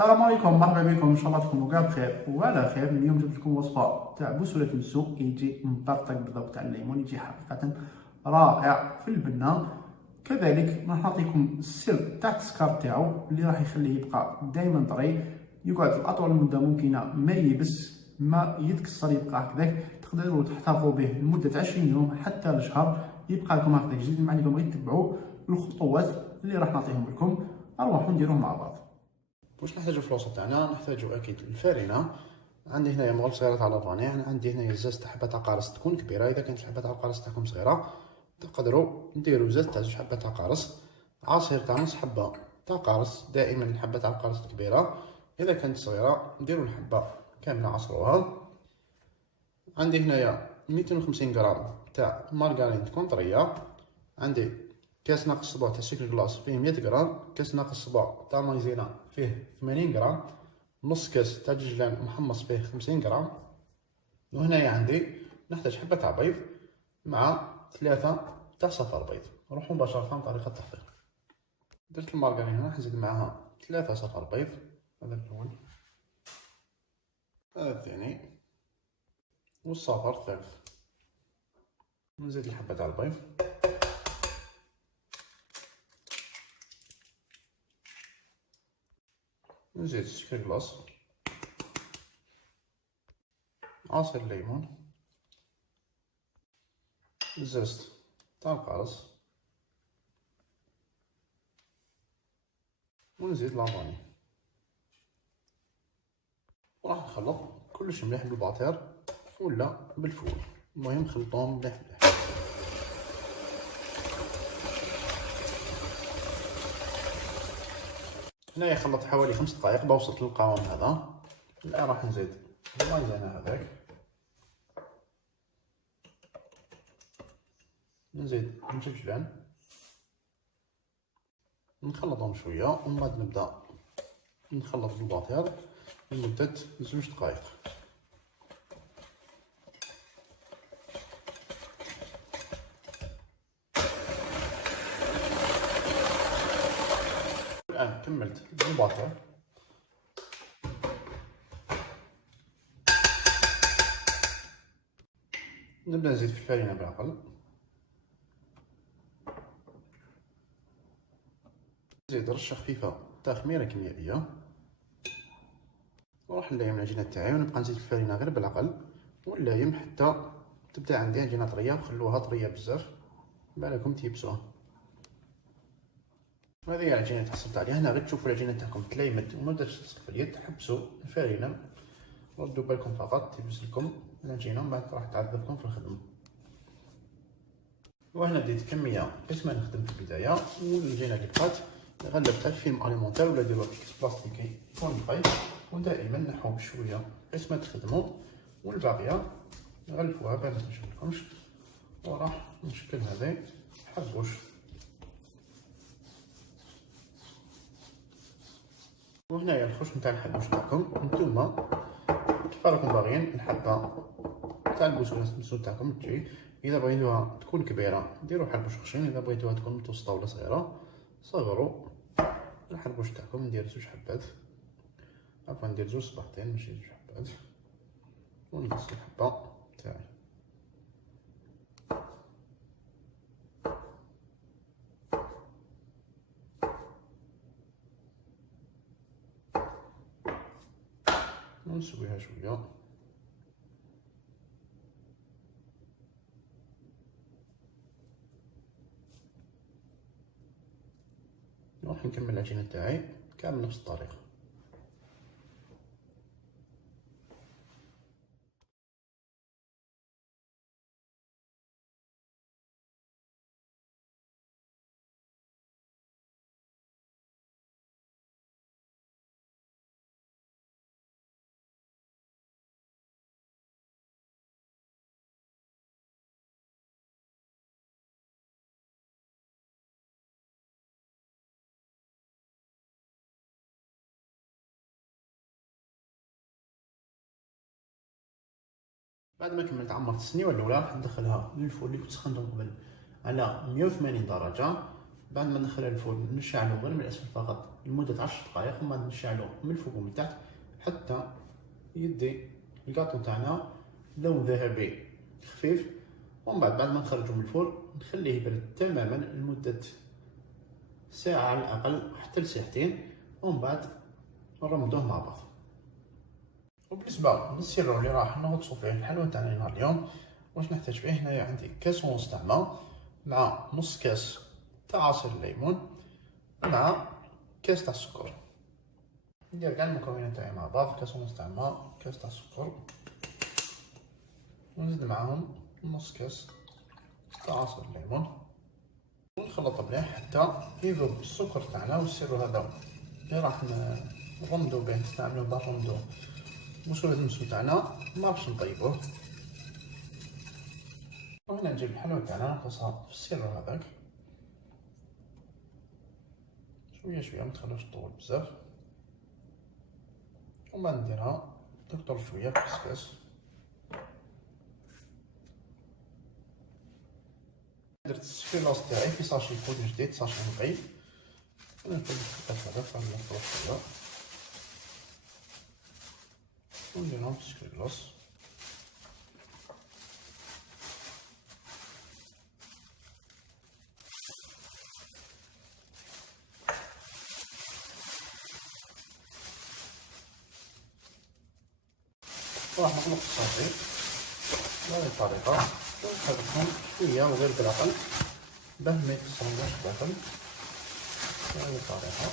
السلام عليكم، مرحبا بكم. ان شاء الله تكونوا كاع بخير وعلى خير. اليوم جبت لكم وصفه تاع بسله السوق يجي مطرطق بالضبط تاع الليمون، يجي حقيقه رائع في البنه. كذلك راح نعطيكم السر تاع التسكر تاعو اللي راح يخليه يبقى دائما طري، يقعد لاطول مده ممكنه، ما يبس ما يتكسر، يبقى هكذاك. تقدروا تحتفظوا به لمده 20 يوم حتى لشهر، يبقى لكم هكذاك جديد. ما عليكم غير تتبعوا الخطوات اللي راح نعطيهم لكم. نروحوا نديروهم مع بعض. واش نحتاجو في الوصفه تاعنا؟ نحتاجو اكيد الفارينه. عندي هنايا مغرف صغيره تاع لافاني، عندي هنايا زاز تاع حبه تاع قارص تكون كبيره. اذا كانت الحبه تاع القارص تاعكم صغيره تقدروا ديروا زاز تاع 2 حبات تاع قارص. عصير تاع نص حبه تاع قارص، دائما الحبه تاع القارص الكبيره. اذا كانت صغيره ديروا الحبه كامله عصروها. عندي هنايا 250 غرام تاع مارغرين تكون طريه. عندي كاس ناقص صباع تاع سكر كلاص فيه 100 غرام، كاس ناقص صباع تاع مايزينا فيه 80 غرام، نص كاس تاع دجاج محمص فيه 50 غرام. وهنايا عندي نحتاج حبة تاع بيض مع 3 تاع صفار بيض. نروحو مباشرة طريقة التحضير. درت المارغرين هنا، نزيد معاها 3 صفار بيض، هذا الأول، هذا الثاني، والصفر الثالث. نزيد الحبة تاع البيض، نزيد سكر كلاص، عصير الليمون، الزست تاع القارص، ونزيد لافاني. وراح نخلط كلش مليح بالباطير ولا بالفول، المهم خلطوهم مليح مليح. هنايا خلطت حوالي 5 دقائق بوصلت للقوام هذا. الآن راح نزيد المايزينا هذاك، نزيد الجبجبان، نخلطهم شويه ومن بعد نبدا نخلط بالباطير لمده 2 دقائق. الان كملت بالباطير. نبدا نزيد في الفرينه بالعقل، نزيد رشه خفيفه تاع خميره كيميائيه، وراح نلايم العجينه تاعي ونبقى نزيد في الفرينه غير بالعقل ونلايم حتى تبدا عندي عجينه طريه. وخلوها طريه بزاف بالكم تيبسوها. هذه هي العجينه اللي حصلت عليها. هنا غير تشوفوا العجينه تاعكم تليمت وما بداتش تلصق في اليد، حبسوا الفرينه، ردوا بالكم فقط تيبس لكم العجينه، ومن بعد راح تعذبكم في الخدمه. وهنا ديت كميه قيس ما نخدم في البدايه، والعجينه اللي بقات غلبتها في فيلم اليمونتير ولا ديروها في كيس بلاستيكي يكون نقي، ودائما نحو بشويه قيس ما تخدموا، والباقيه غلفوها باش ما تنشفلكمش. وراح نشكل هذه حبوش. وهنايا الخش نتاع الحبوش تاعكم نتوما كيف راكم باغيين الحبه تاع البسبوسه تاعكم تجي. اذا بغيتوها تكون كبيره ديروا حربوش خشين، اذا بغيتوها تكون متوسطه ولا صغيره صغروا الحربوش تاعكم. ندير 2 حبات، عفوا ندير 2 صباحتين ماشي 2 حبات، ونقص الحبه تاعي. ونسويها شويه. نروح نكمل العجينه تاعي كامل نفس الطريقه. بعد ما كملت عمرت السنيوه الاولى راح ندخلها للفرن اللي كنت سخنته قبل على 180 درجه. بعد ما ندخلها الفرن نشعلو غير من الاسفل فقط لمده 10 دقائق، ومن بعد نشعلو من الفوق ومن تحت حتى يدي الكاطو تاعنا لون ذهبي خفيف. ومن بعد ما نخرجو من الفرن نخليه يبرد تماما لمده ساعه على الاقل حتى لساعتين، ومن بعد نرمدوه مع بعض. وبالنسبه للسر اللي راح نغطسو فيه الحلوى تاعنا نهار اليوم، واش نحتاج فيه؟ هنايا عندي كاس ونص تاع ماء مع نص كاس تاع عصير الليمون مع كاس تاع السكر. ندير كاع المكونات تاعي مع بعض، كاس ونص تاع ماء، كاس تاع السكر، ونزيد معاهم نص كاس تاع عصير الليمون، ونخلط مليح حتى يذوب السكر تاعنا. والسر هذا اللي راح نرمدو به، نستعملو باه نرمدو بوصلة المسو تاعنا، مراحش نطيبوه. وهنا نجيب الحلوى تاعنا نقصها في السر هذاك شويه شويه، متخلوش تطول بزاف، ومن بعد نديرها تكتر شويه في الكسكاس. درت السفيلاص تاعي في ساشي كود جديد، ساشي نقي، ونقلب الكاس هذا فنخلط شويه ونديرهم في السفيلاص. وراح نغلق الصافي بهذه الطريقة، ونحركهم شوية وغير بالعقل باه ما يتكسروش داخل بهذه الطريقة.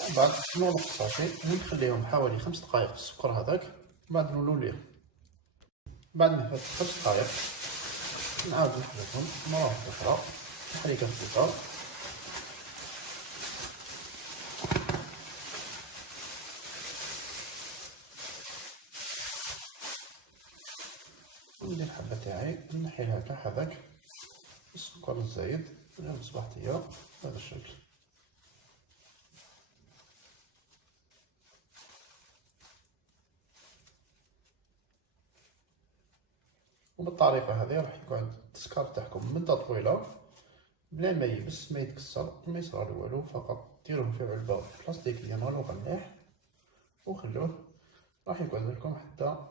ومن بعد نغلق الصافي ونخليهم حوالي 5 دقائق في السكر هذاك، بعد نولو ليه. بعد ما فات 5 دقائق نعاود نحركهم مرة أخرى تحريكة خفيفة، وندير الحبة تاعي نحيلها كاع هذاك السكر الزايد غير بصباحتية بهذا الشكل. وبالطريقة هذه راح يقعد التسكر تاعكم مدة طويلة بلا ما يبس، ما يتكسر، ما يصرالو والو، فقط ديروه في علبة بلاستيكية مغلوقة مليح وخلوه، راح يقعد لكم حتى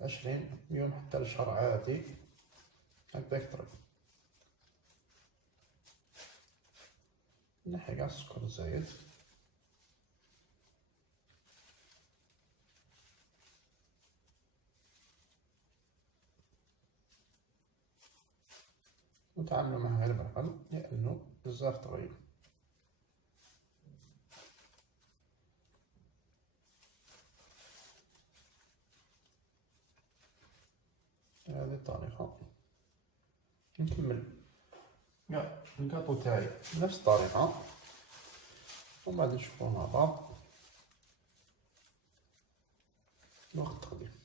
20 يوم حتى لشهر عادي هكذاك طريق. نحي قاع السكر الزايد، وتعاملوا معها غير بالعقل لأنه بزاف طويل. بهذه الطريقة نكمل كاع الكاطو تاعي بنفس الطريقة، ومن بعد نشوفوه مع بعض وقت التقديم.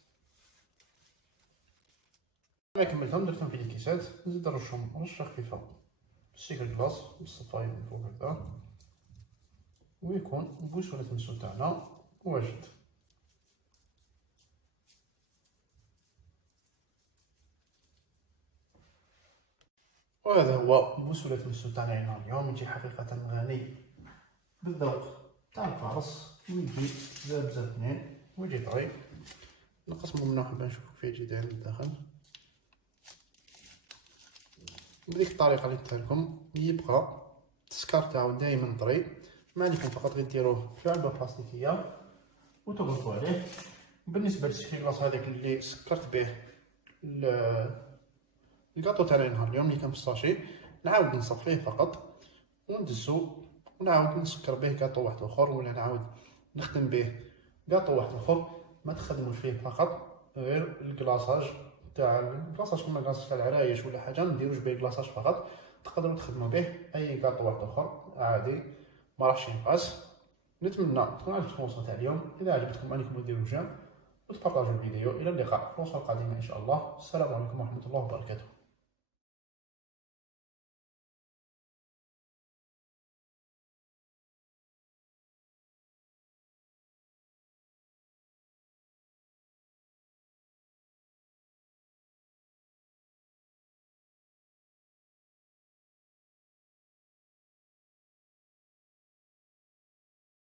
ما كملتهم درتهم في الكيسات، نزيد نرشهم رشة خفيفة بالسيكل كلاص بالصفاية من فوق هكذا، ويكون بوصلة المسو تاعنا واجد. وهذا هو بوصلة المسو تاعنا اليوم، يجي حقيقة غني بالذوق تاع الفارس، ويجي زاب اثنين ويجي طري. نقسمو منه حبة نشوفو كيف يجي داير للداخل بديك الطريقة اللي قلتها لكم. يبقى التسكر تاعو دايما طري، ما عليكم فقط غير ديروه في علبة بلاستيكية وتغلقوا عليه. بالنسبة للسفيلاص هذاك اللي سكرت به الكاطو تاعنا نهار اليوم اللي كان في الساشي، نعاود نصفيه فقط وندزو ونعاود نسكر به كاطو واحد اخر، ولا نعاود نخدم به كاطو واحد اخر. ما تخدموش فيه فقط غير الكلاصاج تاع الكلاصاج كيما كلاصاج تاع العرايش ولا حاجه، ما ديروش به كلاصاج فقط، تقدروا تخدموا به اي كاطو واحد اخر عادي ما راحش ينقص. نتمنى تكون عجبتكم الوصفه تاع اليوم، اذا عجبتكم انكم ديروا جيم وتبارطاجوا الفيديو. الى اللقاء في الوصفه القادمه ان شاء الله. السلام عليكم ورحمه الله وبركاته.